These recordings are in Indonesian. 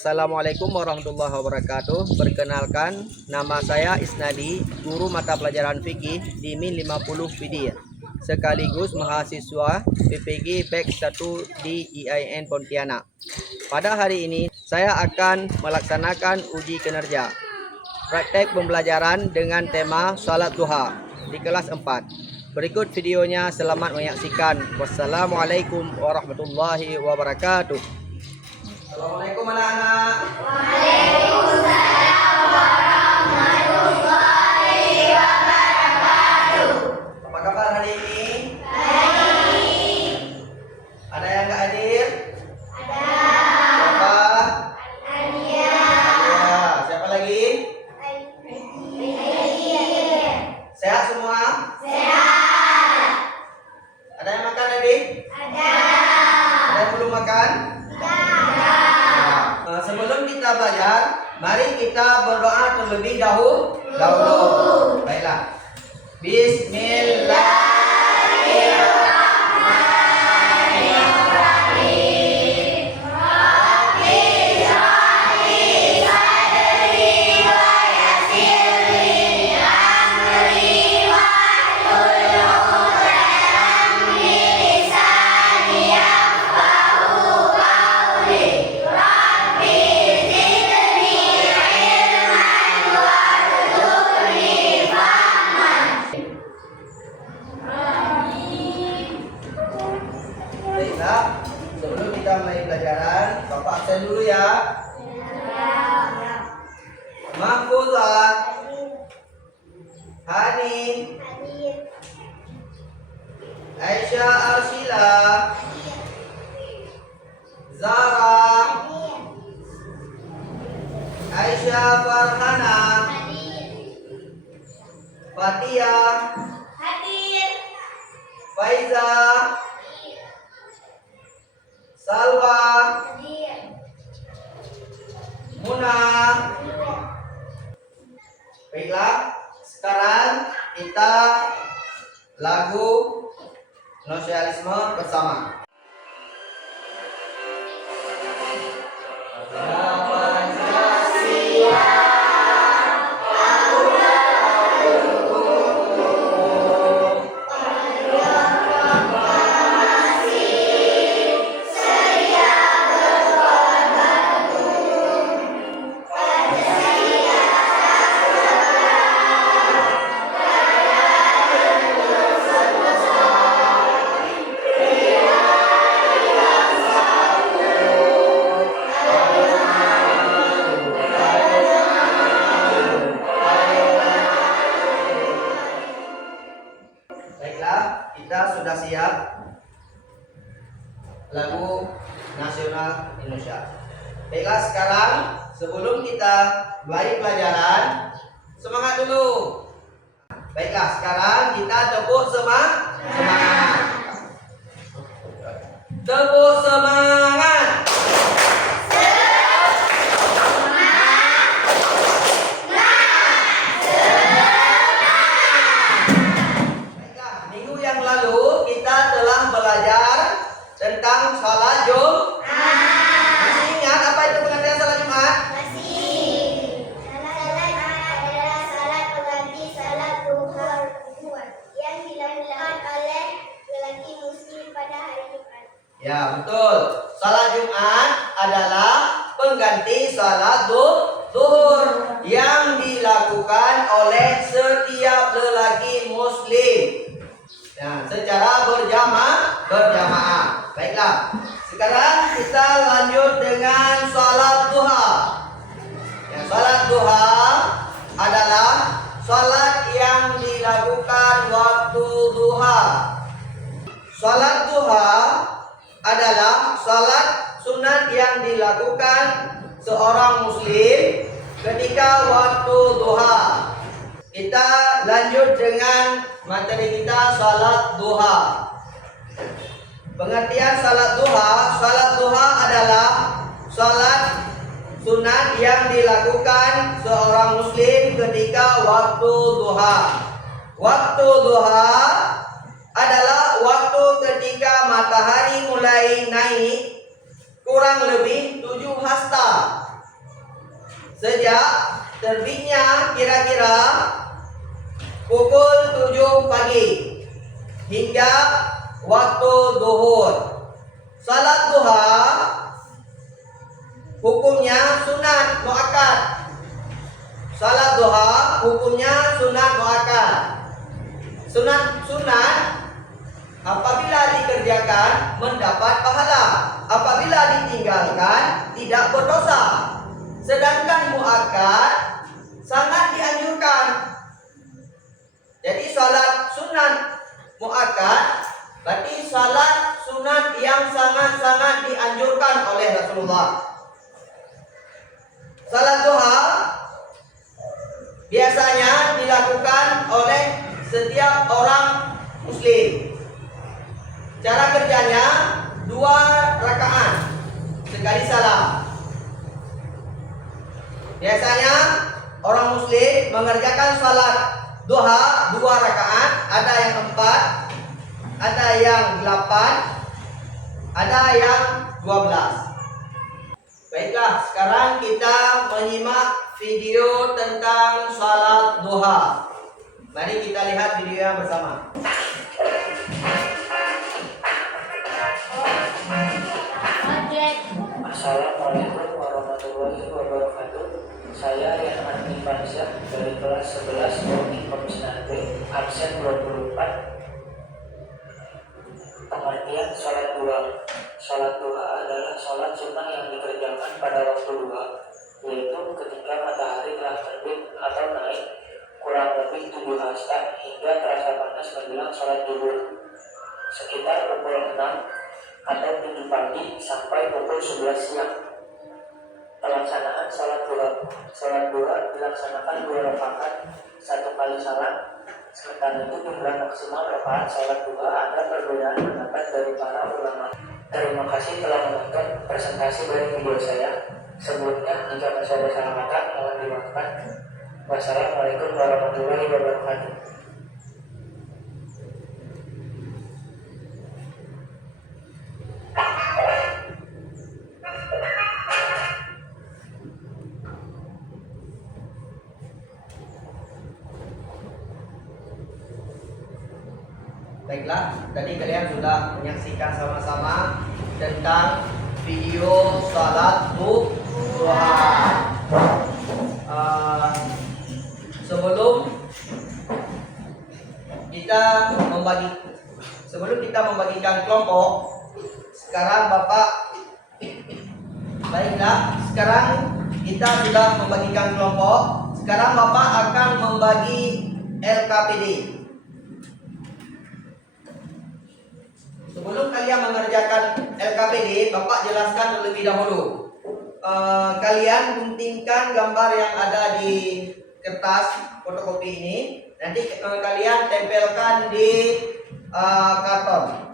Assalamualaikum warahmatullahi wabarakatuh. Perkenalkan, nama saya Isnadi, guru mata pelajaran fikih di MIN 50 PD, sekaligus mahasiswa PPG Batch 1 di IAIN Pontianak. Pada hari ini, saya akan melaksanakan uji kinerja praktek pembelajaran dengan tema salat duha di kelas 4. Berikut videonya, selamat menyaksikan. Wassalamualaikum warahmatullahi wabarakatuh. Assalamualaikum anak-anak. Waalaikumsalam warahmatullahi wabarakatuh. Apa kabar hari ini? Baik. Ada yang nggak hadir? Ada. Siapa? Nadia. Ya, siapa lagi? Sehat semua? Sehat. Ada yang makan tadi? Ada. Ada yang belum makan? Sebelum kita belajar, mari kita berdoa terlebih dahulu. Baiklah. Bismillahirrahmanirrahim. Rabbi shrahli sadri wa yassirli amri wahlul 'uqdatam min lisani yafqahu qawli. Rabbi zidni ilman warzuqni fahman. Baiklah. Sebelum kita mulai pelajaran, Bapak absen dulu ya. Mahfuzah, Hani, Aisyah Arsila, Zara, Aisyah Farhana, Fatia, Faiza, Salwa, Muna. Baiklah, sekarang kita lagu nasionalisme bersama. Baiklah, kita sudah siap lagu nasional Indonesia. Baiklah, sekarang sebelum kita mulai pelajaran, semangat dulu. Baiklah, sekarang kita tepuk semangat. Tepuk semangat. Minggu yang lalu kita telah belajar tentang salat Jumat. Masih ingat apa itu pengertian salat Jumat? Salat adalah salat pengganti salat zuhur yang dilakukan oleh lelaki muslim pada hari Jumat. Ya, betul. Salat Jumat adalah pengganti salat zuhur yang dilakukan oleh setiap lelaki muslim. Ya, secara berjamaah. Baiklah. Sekarang kita lanjut dengan salat duha. Ya, salat duha adalah salat yang dilakukan waktu duha. Salat duha adalah salat sunat yang dilakukan seorang muslim ketika waktu duha. Kita lanjut dengan materi kita, salat duha. Pengertian salat duha adalah salat sunat yang dilakukan seorang muslim ketika waktu duha. Waktu duha adalah waktu ketika matahari mulai naik kurang lebih 7 hasta sejak terbitnya kira-kira pukul 7 pagi hingga waktu zuhur. Salat duha hukumnya sunat muakkad. Salat duha hukumnya sunat muakkad. Sunat apabila dikerjakan mendapat pahala, apabila ditinggalkan tidak berdosa. Sedangkan muakkad sangat dianjurkan. Jadi salat sunat muakkad berarti salat sunat yang sangat-sangat dianjurkan oleh Rasulullah. Salat duha biasanya dilakukan oleh setiap orang muslim. Cara kerjanya 2 rakaat sekali salam. Biasanya orang muslim mengerjakan salat duha 2 rakaat, ada yang 4, ada yang 8, ada yang 12. Baiklah, sekarang kita menyimak video tentang salat duha. Mari kita lihat videonya bersama. Assalamualaikum warahmatullahi wabarakatuh. Saya Yan Fansyah dari kelas 11 Prodi Komisioner B, absen 24. Pengertian sholat duha. Sholat duha adalah sholat sunnah yang dikerjakan pada waktu duha, yaitu ketika matahari telah terbit atau naik kurang lebih 7 hasta hingga terasa panas menjelang sholat zuhur, sekitar pukul 6 atau 7 pagi sampai pukul 11 siang. Pelaksanaan sholat duha. Sholat duha dilaksanakan 2 rakaat, 1 kali salam. Sementara itu jumlah maksimal rakaat sholat duha ada perbedaan pendapat dari para ulama. Terima kasih telah menonton presentasi dari video saya. Sebelumnya, jika masih ada salah kata, mohon dimaafkan. Wassalamualaikum warahmatullahi wabarakatuh. Baiklah, tadi kalian sudah menyaksikan sama-sama tentang video salat duha. Sebelum kita membagikan kelompok, sekarang sekarang kita sudah membagikan kelompok. Sekarang Bapak akan membagi LKPD. Sebelum kalian mengerjakan LKPD, Bapak jelaskan terlebih dahulu. Kalian guntingkan gambar yang ada di kertas fotokopi ini. Nanti kalian tempelkan di karton.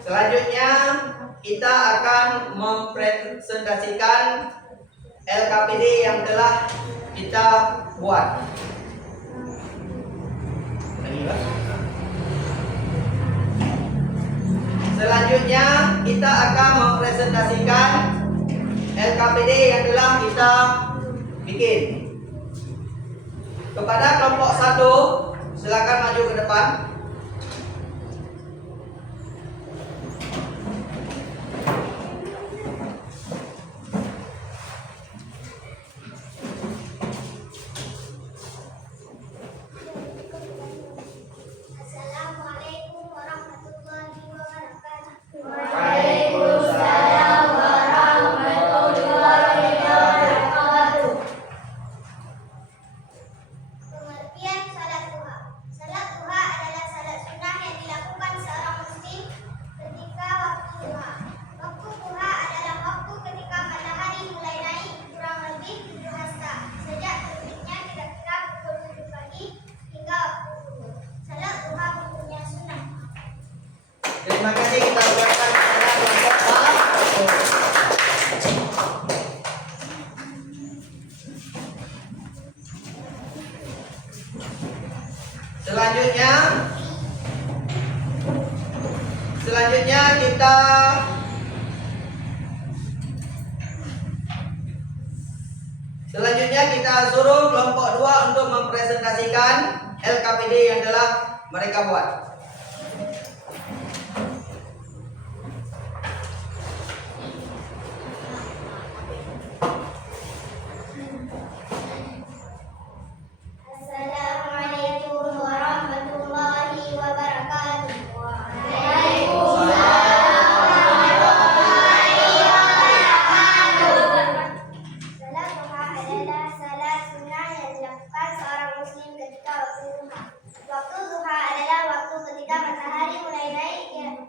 Selanjutnya kita akan mempresentasikan LKPD yang telah kita buat. Selanjutnya kita akan mempresentasikan LKPD yang telah kita bikin. Kepada kelompok 1, silakan maju ke depan. Assalamualaikum warahmatullahi wabarakatuh. Waalaikumsalam warahmatullahi wabarakatuh. Pengertian salat duha. Salat duha adalah salat sunnah yang dilakukan seorang muslim ketika waktu duha. Waktu duha adalah waktu ketika matahari mulai naik kurang lebih 7 hasta. Sejak terbitnya kira-kira pukul 7 pagi hingga waktu zuhur. Salat duha hukumnya sunnah. Terima kasih kita ucapkan kepada kelompok A. Selanjutnya kita suruh kelompok 2 untuk mempresentasikan LKPD yang telah mereka buat. Assalamualaikum warahmatullahi wabarakatuh. Salat duha adalah salat sunnah yang dilakukan seorang muslim ketika waktu duha. Waktu duha adalah waktu ketika matahari mulai naik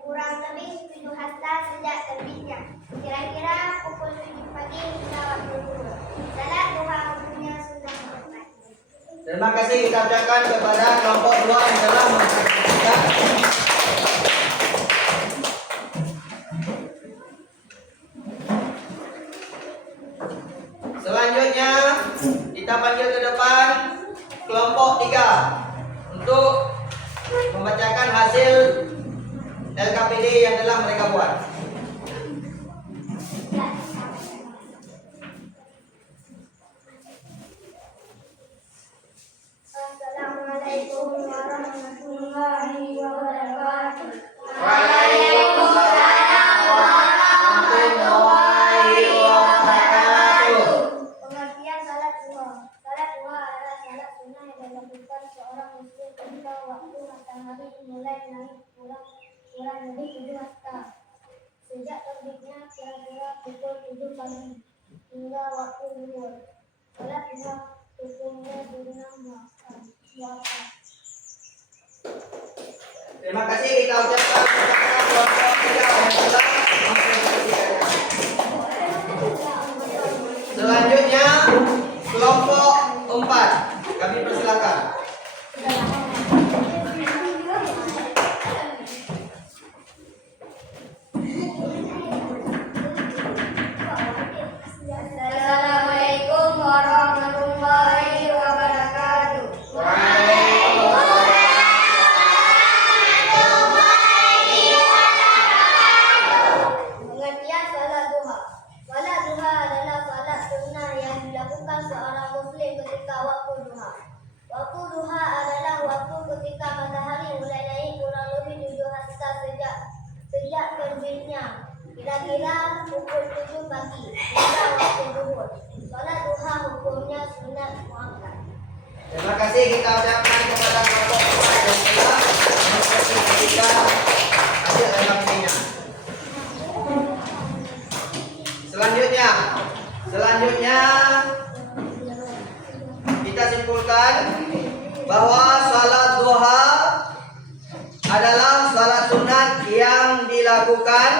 kurang lebih 7 hasta sejak terbitnya. Kira-kira pukul 7 pagi hingga waktu zuhur. Salat duha hukumnya sunnah. Terima kasih kita ucapkan kepada kelompok 2 yang telah mempresentasikan. Selanjutnya kita panggil ke depan kelompok 3 untuk membacakan hasil LKPD yang telah mereka buat. Assalamualaikum warahmatullahi wabarakatuh. Waalaikumsalam warahmatullahi wabarakatuh. Pengertian salat duha. Salat duha adalah salat sunnah yang dilakukan seorang muslim matahari mulai naik kurang lebih 7 hasta. Sejak terbitnya kira-kira pukul 7 pagi hingga waktu zuhur. Salat duha hukumnya dengan wakaf. Terima kasih kita ucapkan kepada kelompok 3 Alhamdulillah. Selanjutnya kelompok 4. Kami persilakan. Assalamualaikum warahmatullahi wabarakatuh. Pengertian salat duha. Salat duha adalah salat sunnah yang dilakukan seorang muslim ketika waktu duha. Waktu duha adalah waktu ketika matahari mulai naik kurang lebih 7 hasta sejak terbitnya. Kira-kira pukul 7 pagi hingga waktu zuhur. Salat duha hukumnya sunat muakkad. Terima kasih kita ucapkan kepada kelompok 4 yang telah mempresentasikan hasil rekamannya. Selanjutnya kita simpulkan bahwa salat duha adalah salat sunat yang dilakukan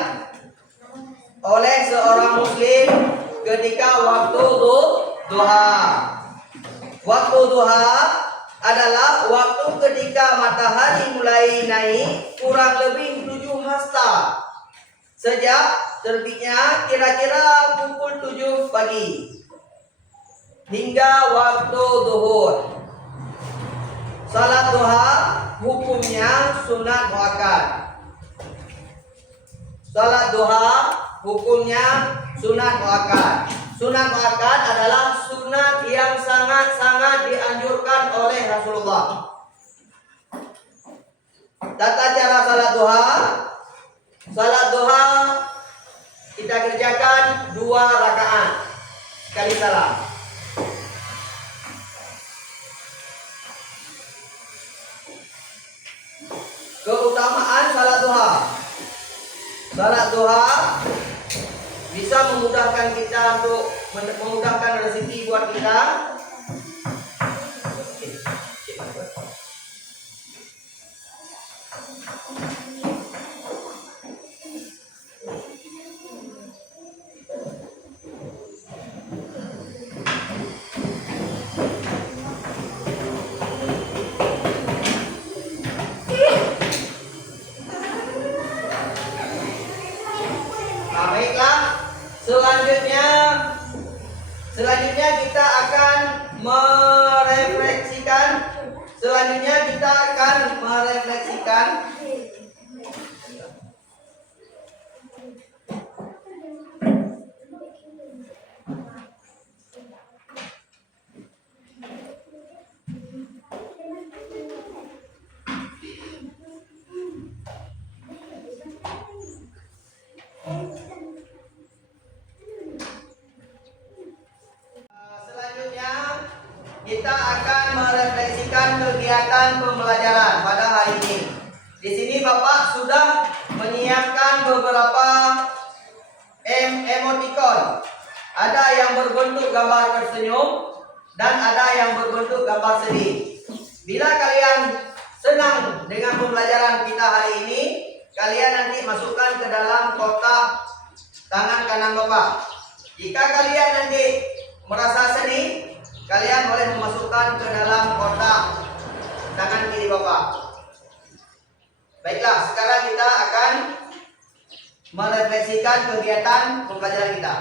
oleh seorang muslim ketika waktu duha. Waktu duha adalah waktu ketika matahari mulai naik kurang lebih 7 hasta sejak terbitnya kira-kira pukul 7 pagi hingga waktu zuhur. Salat duha hukumnya sunat muakkad. Salat duha hukumnya sunat muakkad. Sunat muakkad adalah sunat yang sangat-sangat dianjurkan oleh Rasulullah. Tata cara salat duha. Salat duha kita kerjakan 2 rakaat sekali salam. Keutamaan salat duha. Salat duha bisa memudahkan kita untuk memudahkan rezeki buat kita. Baiklah, selanjutnya kita akan merefleksikan. Kita akan merefleksikan kegiatan pembelajaran pada hari ini. Di sini Bapak sudah menyiapkan beberapa emoticon. Ada yang berbentuk gambar tersenyum dan ada yang berbentuk gambar sedih. Bila kalian senang dengan pembelajaran kita hari ini, kalian nanti masukkan ke dalam kotak tangan kanan Bapak. Jika kalian nanti merasa sedih, kalian boleh memasukkan ke dalam kotak tangan kiri Bapak. Baiklah, sekarang kita akan merefleksikan kegiatan pembelajaran kita.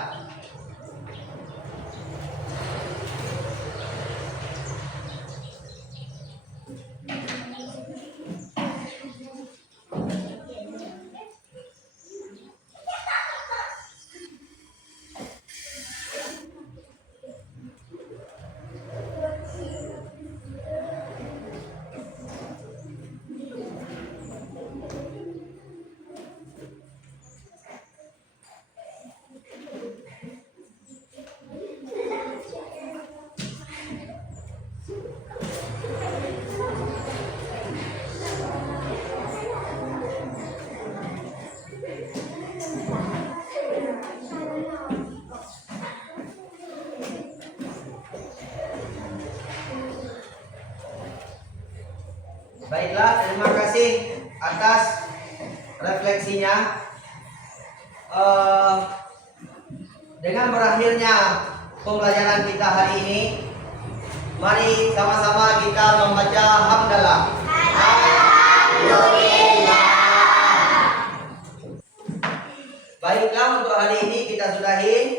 Baiklah, terima kasih atas refleksinya. Dengan berakhirnya pembelajaran kita hari ini, mari sama-sama kita membaca hamdalah. Baiklah, untuk hari ini kita sudahi.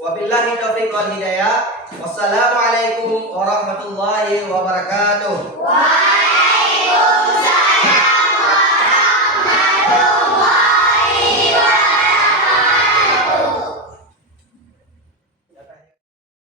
Wabillahi taufiq wal hidayah. Wassalamualaikum warahmatullahi wabarakatuh.